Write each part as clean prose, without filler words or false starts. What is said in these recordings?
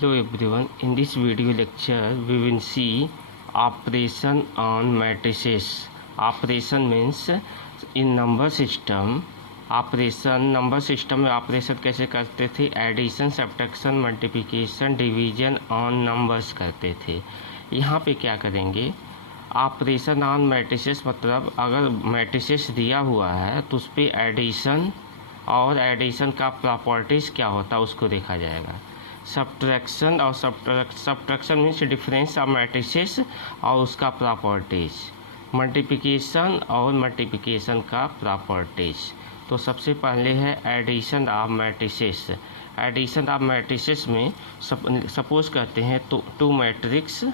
Hello everyone, in this video lecture we will see operation on matrices. Operation means in number system. Number system में operation कैसे करते थे? Addition, subtraction, multiplication, division on numbers करते थे। यहाँ पे क्या करेंगे? ऑपरेशन ऑन मैट्रिसेस मतलब अगर मैट्रिसेस दिया हुआ है तो उस पर एडिशन और एडिशन का प्रॉपर्टीज़ क्या होता है उसको देखा जाएगा। सब्ट्रैक्शन और subtraction means difference of matrices और उसका प्रॉपर्टीज़। मल्टीप्लिकेशन और मल्टीप्लिकेशन का प्रॉपर्टीज़। तो सबसे पहले है addition of matrices. Addition of matrices में सपोज करते हैं तो two matrix.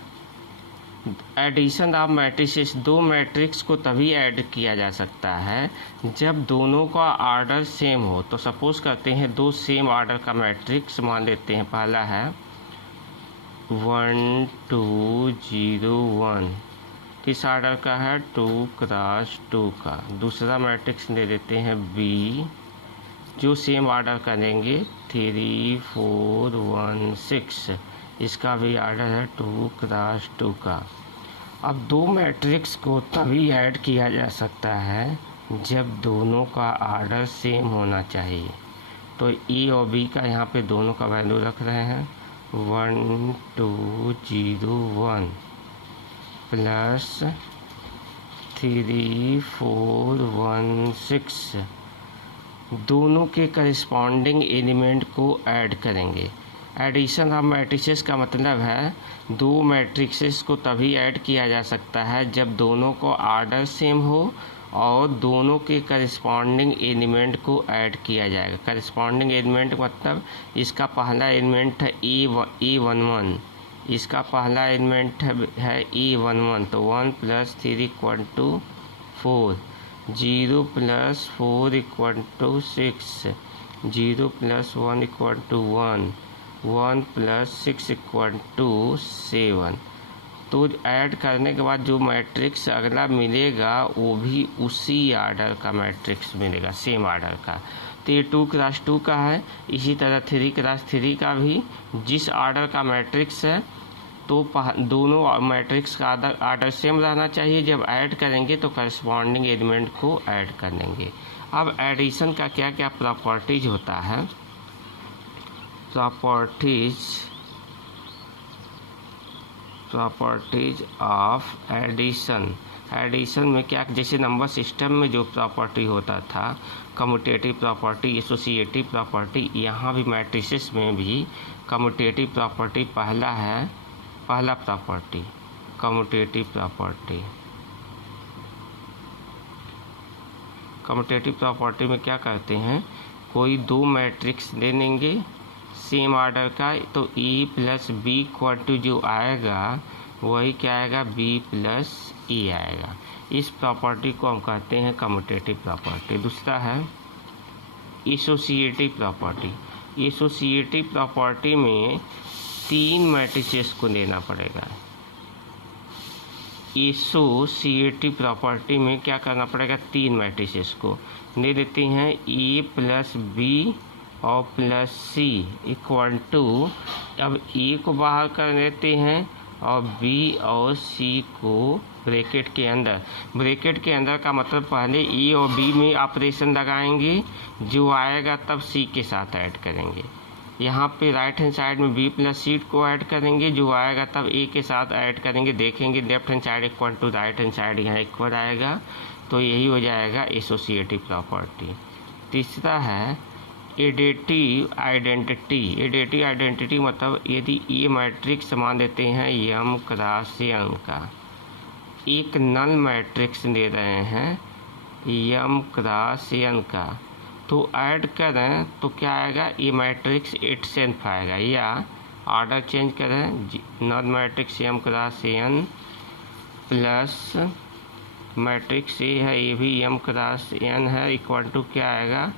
Addition of matrices, दो मैट्रिक्स को तभी ऐड किया जा सकता है जब दोनों का ऑर्डर सेम हो। तो सपोज करते हैं दो सेम ऑर्डर का मैट्रिक्स मान लेते हैं। पहला है 1 2 0 1, किस ऑर्डर का है? 2 क्रॉस 2 का। दूसरा मैट्रिक्स दे देते हैं बी, जो सेम ऑर्डर का देंगे 3 4 1 6, इसका भी ऑर्डर है 2 क्रॉस 2 का। अब दो मैट्रिक्स को तभी ऐड किया जा सकता है जब दोनों का ऑर्डर सेम होना चाहिए। तो ए और बी का यहाँ पे दोनों का वैल्यू रख रहे हैं 1 2 0 1 प्लस 3 4 1 6। दोनों के करस्पॉन्डिंग एलिमेंट को ऐड करेंगे। एडिशन ऑफ मैट्रिसेस का मतलब है दो मैट्रिक्सेस को तभी ऐड किया जा सकता है जब दोनों को ऑर्डर सेम हो और दोनों के करस्पॉन्डिंग एलिमेंट को ऐड किया जाएगा। करस्पॉन्डिंग एलिमेंट मतलब इसका पहला एलिमेंट है A11, इसका पहला एलिमेंट है A11, तो 1 + 3 = 4, 0 + 4 = 6, 0 + 1 = 1, 1 + 6 = 7। तो ऐड करने के बाद जो मैट्रिक्स अगला मिलेगा वो भी उसी ऑर्डर का मैट्रिक्स मिलेगा, सेम ऑर्डर का। तो ये 2 क्रॉस 2 का है। इसी तरह 3 क्रॉस 3 का भी जिस ऑर्डर का मैट्रिक्स है तो दोनों मैट्रिक्स का ऑर्डर सेम रहना चाहिए। जब ऐड करेंगे तो करस्पॉन्डिंग एलिमेंट को ऐड कर लेंगे। अब एडिशन का क्या क्या प्रॉपर्टीज होता है? Properties of addition. एडिशन में क्या, जैसे नंबर सिस्टम में जो प्रॉपर्टी होता था कम्यूटेटिव प्रॉपर्टी, एसोसिएटिव प्रॉपर्टी, यहाँ भी मैट्रिसेस में भी कम्यूटेटिव प्रॉपर्टी पहला property commutative property. Commutative property में क्या करते हैं, कोई दो मैट्रिक्स ले लेंगे सेम ऑर्डर का, तो ए + बी = जो आएगा वही क्या आएगा, बी + ए आएगा। इस प्रॉपर्टी को हम कहते हैं कम्यूटेटिव प्रॉपर्टी। दूसरा है एसोसिएटिव प्रॉपर्टी। एसोसिएटिव प्रॉपर्टी में तीन मैट्रिसेस को लेना पड़ेगा। एसोसिएटिव प्रॉपर्टी में क्या करना पड़ेगा, तीन मैट्रिसेस को ले लेते हैं ए + बी और +C = अब ए को बाहर कर लेते हैं और बी और सी को ब्रैकेट के अंदर का मतलब पहले ए और बी में ऑपरेशन लगाएंगे, जो आएगा तब सी के साथ ऐड करेंगे। यहाँ पे राइट हैंड साइड में बी + C को ऐड करेंगे, जो आएगा तब ए के साथ ऐड करेंगे। देखेंगे left hand side = right hand side यहाँ इक्वल आएगा, तो यही हो जाएगा एसोसिएटिव प्रॉपर्टी। तीसरा है एडिटिव आइडेंटिटी। एडिटिव आइडेंटिटी मतलब यदि ये मैट्रिक्स मान देते हैं m क्रॉस n का, एक नल मैट्रिक्स ले रहे हैं m क्रॉस n का, तो ऐड करें तो क्या आएगा, ये मैट्रिक्स इटसेल्फ आएगा। या ऑर्डर चेंज करें, null matrix m cross n plus matrix ये है, ये भी m क्रॉस n है, = क्या आएगा,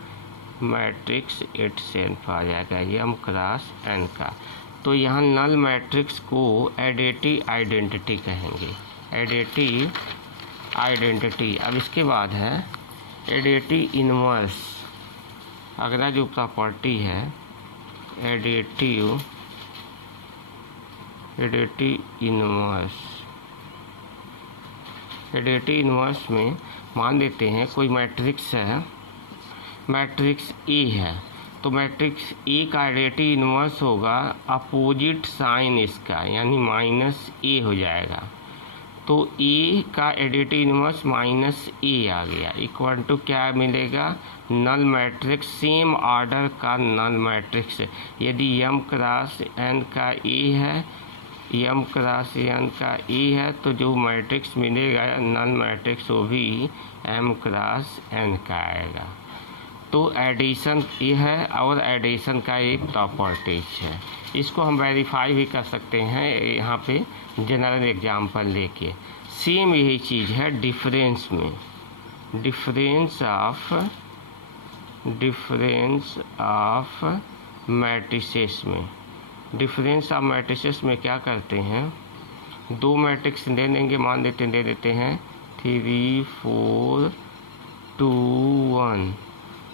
मैट्रिक्स इटसेल्फ आ जाएगा m क्रॉस n का। तो यहाँ नल मैट्रिक्स को एडिटिव आइडेंटिटी कहेंगे, एडिटिव आइडेंटिटी। अब इसके बाद है एडिटिव इनवर्स। अगला जो प्रॉपर्टी है एडिटिव एडिटिव इन्वर्स में मान लेते हैं कोई मैट्रिक्स है, मैट्रिक्स ए है, तो मैट्रिक्स ए का एडिटिव इन्वर्स होगा अपोजिट साइन इसका, यानी माइनस ए हो जाएगा। तो ए का एडिटिव इन्वर्स माइनस ए आ गया, इक्वल टू क्या मिलेगा, नल मैट्रिक्स, सेम ऑर्डर का नल मैट्रिक्स। यदि m क्रॉस n का ए है, m क्रॉस n का ए है, तो जो मैट्रिक्स मिलेगा नल मैट्रिक्स वो भी m क्रॉस n का आएगा। तो एडिशन ये है और एडिशन का एक प्रॉपर्टीज है, इसको हम वेरीफाई भी कर सकते हैं यहाँ पे जनरल एग्जाम्पल लेके। सेम यही चीज़ है डिफरेंस में, डिफरेंस ऑफ मैट्रिसेस में। डिफरेंस ऑफ मैट्रिसेस में क्या करते हैं, दो मैट्रिक्स दे देंगे, मान लेते दे देते हैं 3 4 2 1,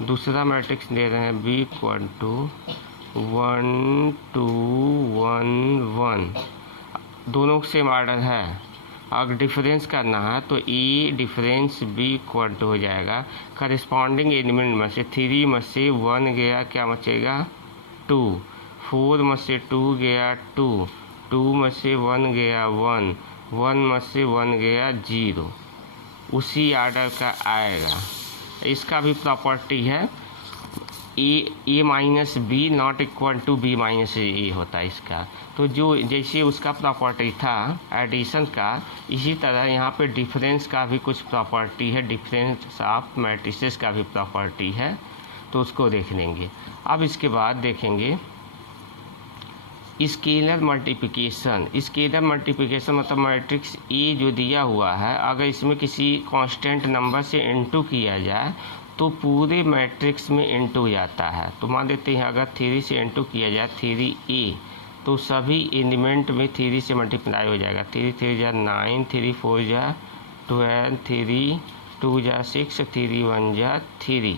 दूसरा मैट्रिक्स दे रहे हैं b इक्वल टू 1 2 1 1, दोनों सेम ऑर्डर है। अगर डिफरेंस करना है तो ए डिफरेंस b इक्वल टू हो जाएगा करस्पॉन्डिंग एलिमेंट में से 3 में से 1 गया, क्या बचेगा 2, 4 में से 2 गया 2, 2 में से 1 गया 1, 1 में से 1 गया 0, उसी ऑर्डर का आएगा। इसका भी प्रॉपर्टी है A minus B not equal to B minus A होता है इसका। तो जो जैसे उसका प्रॉपर्टी था एडिशन का, इसी तरह यहाँ पे डिफरेंस का भी कुछ प्रॉपर्टी है, डिफरेंस ऑफ मैट्रिसेस का भी प्रॉपर्टी है, तो उसको देख लेंगे। अब इसके बाद देखेंगे स्केलर मल्टीप्लिकेशन। स्केलर मल्टीप्लिकेशन मतलब मैट्रिक्स ए जो दिया हुआ है, अगर इसमें किसी कांस्टेंट नंबर से इनटू किया जाए तो पूरे मैट्रिक्स में इनटू जाता है। तो मान लेते हैं अगर 3 से इनटू किया जाए 3a, तो सभी एलिमेंट में 3 से मल्टीप्लाई हो जाएगा। 3 3 जा 9, 3 4 जा 12, 3 2 जा 6, 3 1 जा 3।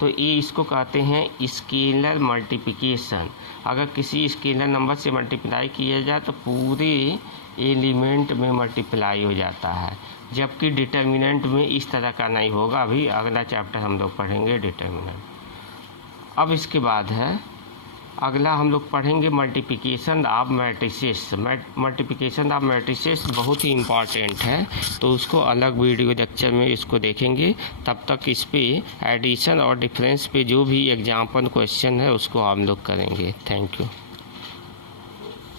तो ये इसको कहते हैं स्केलर मल्टीप्लिकेशन। अगर किसी स्केलर नंबर से मल्टीप्लाई किया जाए तो पूरे एलिमेंट में मल्टीप्लाई हो जाता है, जबकि डिटर्मिनेंट में इस तरह का नहीं होगा। अभी अगला चैप्टर हम लोग पढ़ेंगे डिटर्मिनेंट। अब इसके बाद है अगला हम लोग पढ़ेंगे multiplication of matrices. Multiplication of matrices बहुत ही इम्पॉर्टेंट है, तो उसको अलग वीडियो लेक्चर में इसको देखेंगे। तब तक इस पे एडिशन और डिफरेंस पे जो भी एग्जाम्पल क्वेश्चन है उसको हम लोग करेंगे। Thank you.